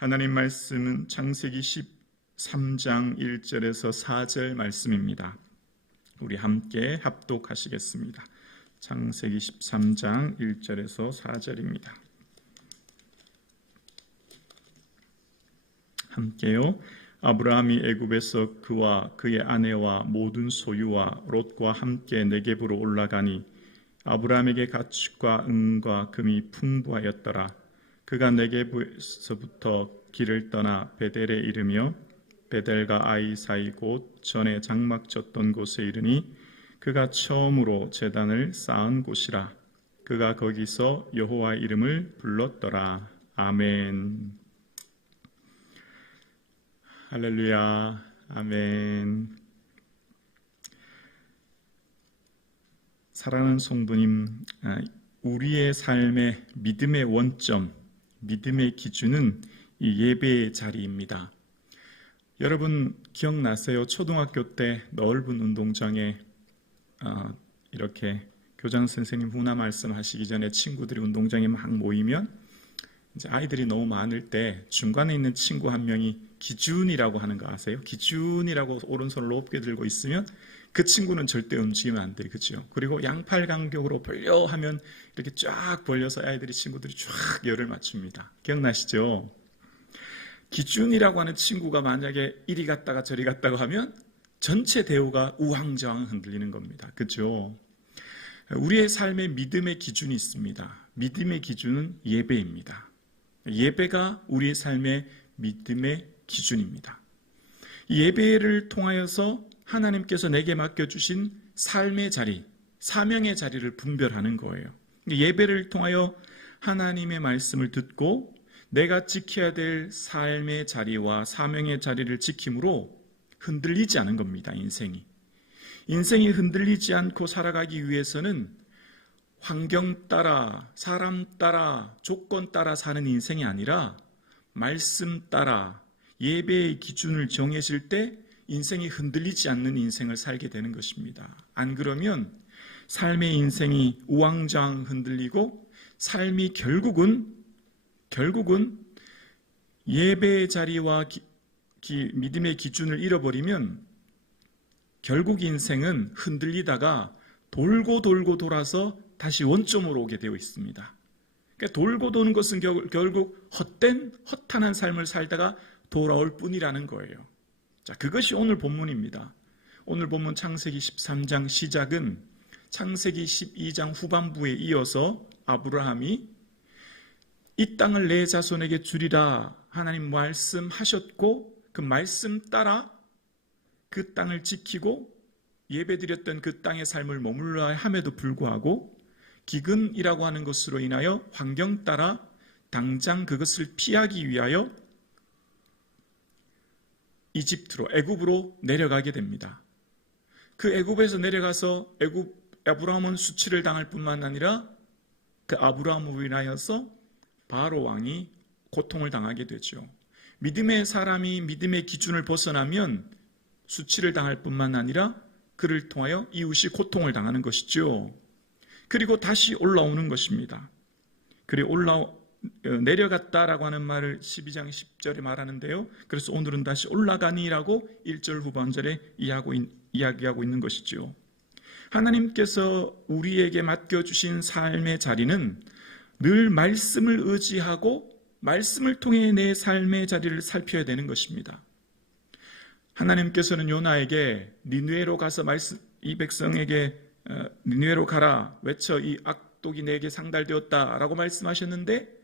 하나님 말씀은 창세기 13장 1절에서 4절 말씀입니다. 우리 함께 합독하시겠습니다. 창세기 13장 1절에서 4절입니다. 함께요. 아브라함이 애굽에서 그와 그의 아내와 모든 소유와 롯과 함께 네겝으로 올라가니 아브라함에게 가축과 은과 금이 풍부하였더라. 그가 네겝에서부터 길을 떠나 베델에 이르며 베델과 아이 사이 곧 전에 장막 쳤던 곳에 이르니 그가 처음으로 제단을 쌓은 곳이라. 그가 거기서 여호와의 이름을 불렀더라. 아멘. 할렐루야. 아멘. 사랑하는 성도님, 우리의 삶의 믿음의 원점, 믿음의 기준은 이 예배의 자리입니다. 여러분 기억나세요? 초등학교 때 넓은 운동장에 이렇게 교장 선생님 훈화 말씀하시기 전에 친구들이 운동장에 막 모이면 이제 아이들이 너무 많을 때 중간에 있는 친구 한 명이 기준이라고 하는 거 아세요? 기준이라고 오른손을 높게 들고 있으면 그 친구는 절대 움직이면 안 돼요. 그렇죠? 그리고 양팔 간격으로 벌려 하면 이렇게 쫙 벌려서 친구들이 쫙 열을 맞춥니다. 기억나시죠? 기준이라고 하는 친구가 만약에 이리 갔다가 저리 갔다가 하면 전체 대우가 우왕좌왕 흔들리는 겁니다. 그렇죠? 우리의 삶에 믿음의 기준이 있습니다. 믿음의 기준은 예배입니다. 예배가 우리의 삶의 믿음의 기준입니다. 이 예배를 통하여서 하나님께서 내게 맡겨주신 삶의 자리, 사명의 자리를 분별하는 거예요. 예배를 통하여 하나님의 말씀을 듣고 내가 지켜야 될 삶의 자리와 사명의 자리를 지킴으로 흔들리지 않은 겁니다. 인생이 흔들리지 않고 살아가기 위해서는 환경 따라, 사람 따라, 조건 따라 사는 인생이 아니라 말씀 따라 예배의 기준을 정해질 때 인생이 흔들리지 않는 인생을 살게 되는 것입니다. 안 그러면 삶의 인생이 우왕좌왕 흔들리고 삶이 결국은 예배의 자리와 믿음의 기준을 잃어버리면 결국 인생은 흔들리다가 돌고 돌아서 다시 원점으로 오게 되어 있습니다. 그러니까 돌고 도는 것은 결국 허탄한 삶을 살다가 돌아올 뿐이라는 거예요. 자, 그것이 오늘 본문입니다. 오늘 본문 창세기 13장 시작은 창세기 12장 후반부에 이어서 아브라함이 이 땅을 내 자손에게 주리라 하나님 말씀하셨고 그 말씀 따라 그 땅을 지키고 예배드렸던 그 땅의 삶을 머물러야 함에도 불구하고 기근이라고 하는 것으로 인하여 환경 따라 당장 그것을 피하기 위하여 이집트로 애굽으로 내려가게 됩니다. 그 애굽에서 내려가서 아브라함은 수치를 당할 뿐만 아니라 그 아브라함으로 인하여서 바로 왕이 고통을 당하게 되죠. 믿음의 사람이 믿음의 기준을 벗어나면 수치를 당할 뿐만 아니라 그를 통하여 이웃이 고통을 당하는 것이죠. 그리고 다시 올라오는 것입니다. 그리고 내려갔다라고 하는 말을 12장 10절에 말하는데요. 그래서 오늘은 다시 올라가니라고 1절 후반절에 이야기하고 있는 것이죠. 하나님께서 우리에게 맡겨주신 삶의 자리는 늘 말씀을 의지하고 말씀을 통해 내 삶의 자리를 살펴야 되는 것입니다. 하나님께서는 요나에게 니느웨로 가서 이 백성에게 니느웨로 가라 외쳐 이 악독이 내게 상달되었다라고 말씀하셨는데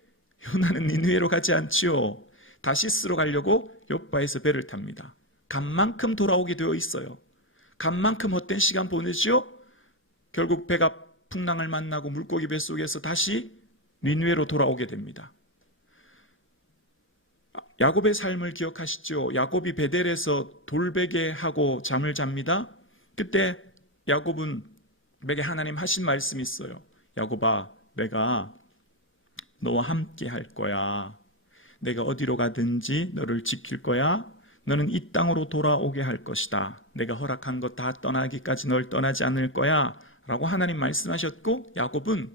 요나는 니느웨로 가지 않지요. 다시스로 가려고 욥바에서 배를 탑니다. 간 만큼 돌아오게 되어 있어요. 간 만큼 헛된 시간 보내지요. 결국 배가 풍랑을 만나고 물고기 뱃속에서 다시 니느웨로 돌아오게 됩니다. 야곱의 삶을 기억하시죠? 야곱이 베델에서 돌베개하고 잠을 잡니다. 그때 야곱에게 하나님 하신 말씀이 있어요. 야곱아, 내가 너와 함께 할 거야. 내가 어디로 가든지 너를 지킬 거야. 너는 이 땅으로 돌아오게 할 것이다. 내가 허락한 것 다 떠나기까지 널 떠나지 않을 거야. 라고 하나님 말씀하셨고 야곱은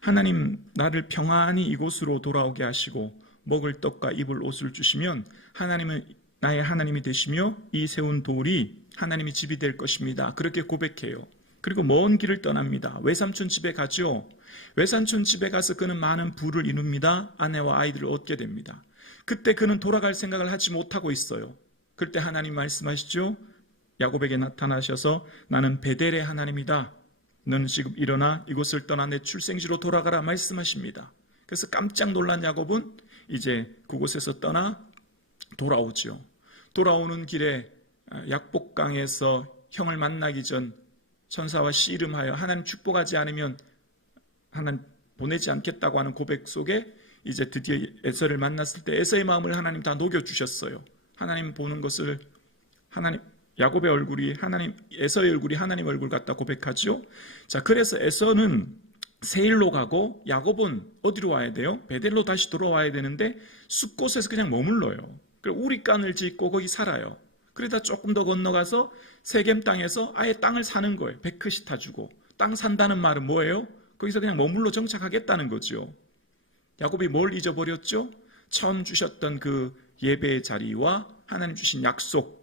하나님 나를 평안히 이곳으로 돌아오게 하시고 먹을 떡과 입을 옷을 주시면 하나님은 나의 하나님이 되시며 이 세운 돌이 하나님의 집이 될 것입니다. 그렇게 고백해요. 그리고 먼 길을 떠납니다. 외삼촌 집에 가죠. 외삼촌 집에 가서 그는 많은 부를 이룹니다. 아내와 아이들을 얻게 됩니다. 그때 그는 돌아갈 생각을 하지 못하고 있어요. 그때 하나님 말씀하시죠. 야곱에게 나타나셔서 나는 베델의 하나님이다. 너는 지금 일어나 이곳을 떠나 내 출생지로 돌아가라 말씀하십니다. 그래서 깜짝 놀란 야곱은 이제 그곳에서 떠나 돌아오죠. 돌아오는 길에 약복강에서 형을 만나기 전 천사와 씨름하여 하나님 축복하지 않으면 하나님 보내지 않겠다고 하는 고백 속에 이제 드디어 에서를 만났을 때 에서의 마음을 하나님 다 녹여주셨어요. 하나님 보는 것을 야곱의 얼굴이 에서의 얼굴이 하나님 얼굴 같다 고백하죠. 자, 그래서 에서는 세일로 가고 야곱은 어디로 와야 돼요? 베델로 다시 돌아와야 되는데 숲곳에서 그냥 머물러요. 그리고 우리간을 짓고 거기 살아요. 그러다 조금 더 건너가서 세겜 땅에서 아예 땅을 사는 거예요. 베크시타 주고. 땅 산다는 말은 뭐예요? 거기서 그냥 머물러 정착하겠다는 거죠. 야곱이 뭘 잊어버렸죠? 처음 주셨던 그 예배의 자리와 하나님 주신 약속.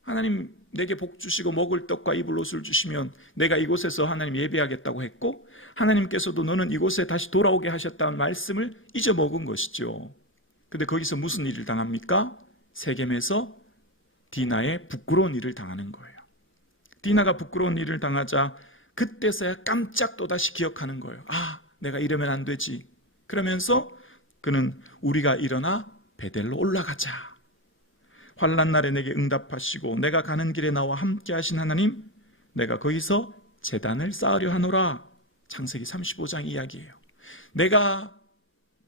하나님 내게 복 주시고 먹을 떡과 입을 옷을 주시면 내가 이곳에서 하나님 예배하겠다고 했고 하나님께서도 너는 이곳에 다시 돌아오게 하셨다는 말씀을 잊어먹은 것이죠. 근데 거기서 무슨 일을 당합니까? 세겜에서 디나의 부끄러운 일을 당하는 거예요. 디나가 부끄러운 일을 당하자 그때서야 깜짝 또다시 기억하는 거예요. 아, 내가 이러면 안 되지. 그러면서 그는 우리가 일어나 베델로 올라가자. 환난 날에 내게 응답하시고 내가 가는 길에 나와 함께 하신 하나님, 내가 거기서 제단을 쌓으려 하노라. 창세기 35장 이야기예요. 내가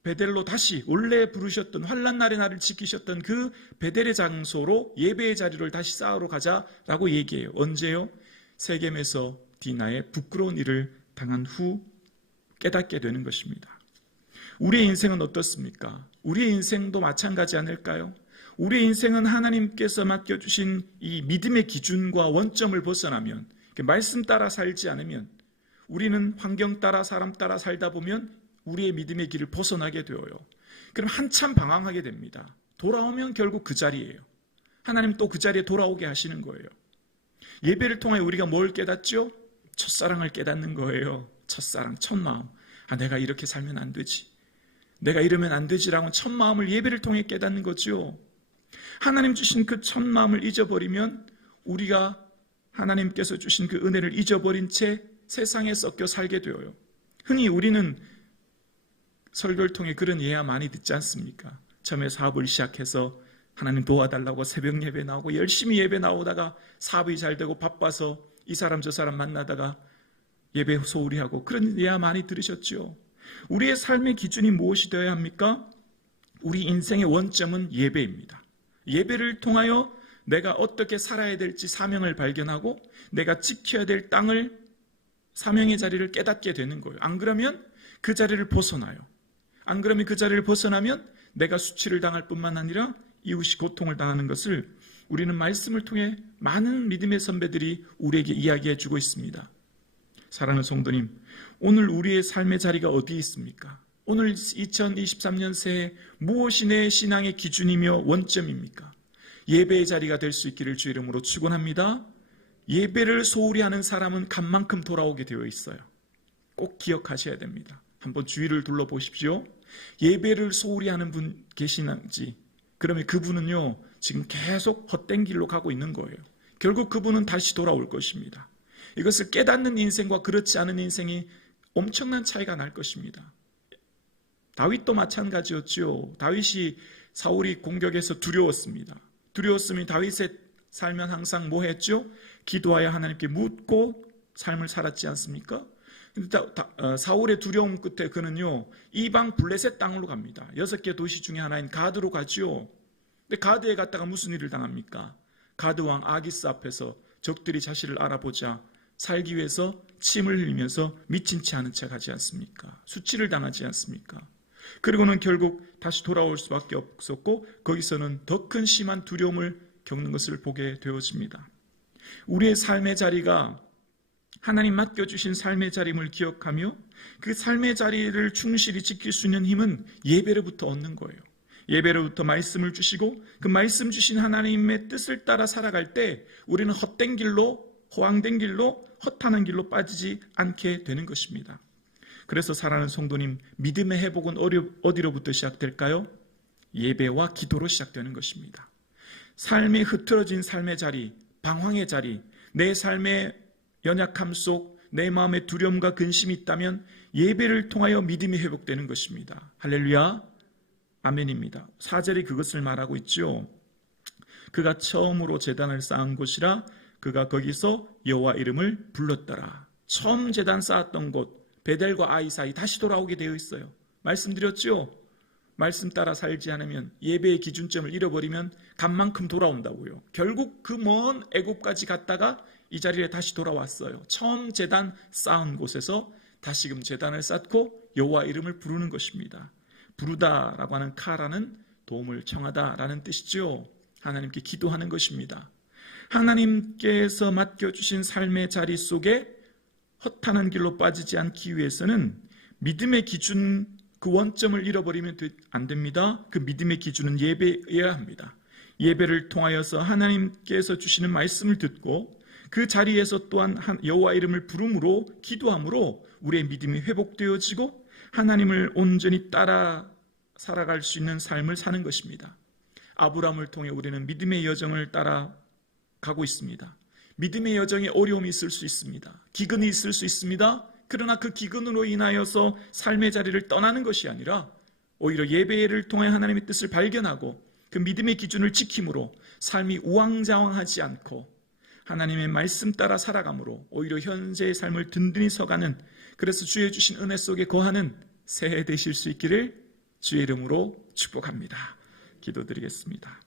베델로 다시 원래 부르셨던 환난 날에 나를 지키셨던 그 베델의 장소로 예배의 자리를 다시 쌓으러 가자라고 얘기해요. 언제요? 세겜에서 디나의 부끄러운 일을 당한 후 깨닫게 되는 것입니다. 우리의 인생은 어떻습니까? 우리의 인생도 마찬가지 아닐까요? 우리의 인생은 하나님께서 맡겨주신 이 믿음의 기준과 원점을 벗어나면, 말씀 따라 살지 않으면, 우리는 환경 따라 사람 따라 살다 보면 우리의 믿음의 길을 벗어나게 되어요. 그럼 한참 방황하게 됩니다. 돌아오면 결국 그 자리예요. 하나님 또 그 자리에 돌아오게 하시는 거예요. 예배를 통해 우리가 뭘 깨닫죠? 첫사랑을 깨닫는 거예요. 첫사랑, 첫마음. 아, 내가 이렇게 살면 안 되지. 내가 이러면 안 되지라고 첫마음을 예배를 통해 깨닫는 거죠. 하나님 주신 그 첫마음을 잊어버리면 우리가 하나님께서 주신 그 은혜를 잊어버린 채 세상에 섞여 살게 되어요. 흔히 우리는 설교를 통해 그런 예화 많이 듣지 않습니까? 처음에 사업을 시작해서 하나님 도와달라고 새벽 예배 나오고 열심히 예배 나오다가 사업이 잘 되고 바빠서 이 사람 저 사람 만나다가 예배 소홀히 하고 그런 예화 많이 들으셨죠? 우리의 삶의 기준이 무엇이 되어야 합니까? 우리 인생의 원점은 예배입니다. 예배를 통하여 내가 어떻게 살아야 될지 사명을 발견하고 내가 지켜야 될 땅을 사명의 자리를 깨닫게 되는 거예요. 안 그러면 그 자리를 벗어나요. 안 그러면 그 자리를 벗어나면 내가 수치를 당할 뿐만 아니라 이웃이 고통을 당하는 것을 우리는 말씀을 통해 많은 믿음의 선배들이 우리에게 이야기해 주고 있습니다. 사랑하는 성도님, 오늘 우리의 삶의 자리가 어디에 있습니까? 오늘 2023년 새해 무엇이 내 신앙의 기준이며 원점입니까? 예배의 자리가 될 수 있기를 주 이름으로 축원합니다. 예배를 소홀히 하는 사람은 간만큼 돌아오게 되어 있어요. 꼭 기억하셔야 됩니다. 한번 주위를 둘러보십시오. 예배를 소홀히 하는 분 계시는지, 그러면 그분은요 지금 계속 헛된 길로 가고 있는 거예요. 결국 그분은 다시 돌아올 것입니다. 이것을 깨닫는 인생과 그렇지 않은 인생이 엄청난 차이가 날 것입니다. 다윗도 마찬가지였죠. 다윗이 사울이 공격해서 두려웠습니다. 두려웠으면 다윗의 살면 항상 뭐 했죠? 기도하여 하나님께 묻고 삶을 살았지 않습니까? 사울의 두려움 끝에 그는요 이방 블레셋 땅으로 갑니다. 6개 도시 중에 하나인 가드로 가죠. 근데 가드에 갔다가 무슨 일을 당합니까? 가드 왕 아기스 앞에서 적들이 자신을 알아보자 살기 위해서 침을 흘리면서 미친 채 하는 척 하지 않습니까? 수치를 당하지 않습니까? 그리고는 결국 다시 돌아올 수밖에 없었고 거기서는 더 큰 심한 두려움을 겪는 것을 보게 되어집니다. 우리의 삶의 자리가 하나님 맡겨주신 삶의 자리임을 기억하며 그 삶의 자리를 충실히 지킬 수 있는 힘은 예배로부터 얻는 거예요. 예배로부터 말씀을 주시고 그 말씀 주신 하나님의 뜻을 따라 살아갈 때 우리는 헛된 길로, 허황된 길로, 허탄한 길로 빠지지 않게 되는 것입니다. 그래서 사랑하는 성도님, 믿음의 회복은 어디로부터 시작될까요? 예배와 기도로 시작되는 것입니다. 삶의 흐트러진 삶의 자리, 방황의 자리, 내 삶의 연약함 속 내 마음에 두려움과 근심이 있다면 예배를 통하여 믿음이 회복되는 것입니다. 할렐루야, 아멘입니다. 4절이 그것을 말하고 있죠. 그가 처음으로 제단을 쌓은 곳이라 그가 거기서 여호와 이름을 불렀더라. 처음 제단 쌓았던 곳 베델과 아이 사이 다시 돌아오게 되어 있어요. 말씀드렸죠? 말씀 따라 살지 않으면, 예배의 기준점을 잃어버리면 간만큼 돌아온다고요. 결국 그 먼 애굽까지 갔다가 이 자리에 다시 돌아왔어요. 처음 제단 쌓은 곳에서 다시금 제단을 쌓고 여호와 이름을 부르는 것입니다. 부르다라고 하는 카라는 도움을 청하다라는 뜻이죠. 하나님께 기도하는 것입니다. 하나님께서 맡겨주신 삶의 자리 속에 허탄한 길로 빠지지 않기 위해서는 믿음의 기준, 그 원점을 잃어버리면 안 됩니다. 그 믿음의 기준은 예배여야 합니다. 예배를 통하여서 하나님께서 주시는 말씀을 듣고 그 자리에서 또한 여호와 이름을 부름으로, 기도함으로 우리의 믿음이 회복되어지고 하나님을 온전히 따라 살아갈 수 있는 삶을 사는 것입니다. 아브라함을 통해 우리는 믿음의 여정을 따라 가고 있습니다. 믿음의 여정에 어려움이 있을 수 있습니다. 기근이 있을 수 있습니다. 그러나 그 기근으로 인하여서 삶의 자리를 떠나는 것이 아니라 오히려 예배를 통해 하나님의 뜻을 발견하고 그 믿음의 기준을 지킴으로 삶이 우왕좌왕하지 않고 하나님의 말씀 따라 살아감으로 오히려 현재의 삶을 든든히 서가는, 그래서 주의 주신 은혜 속에 거하는 새해 되실 수 있기를 주의 이름으로 축복합니다. 기도드리겠습니다.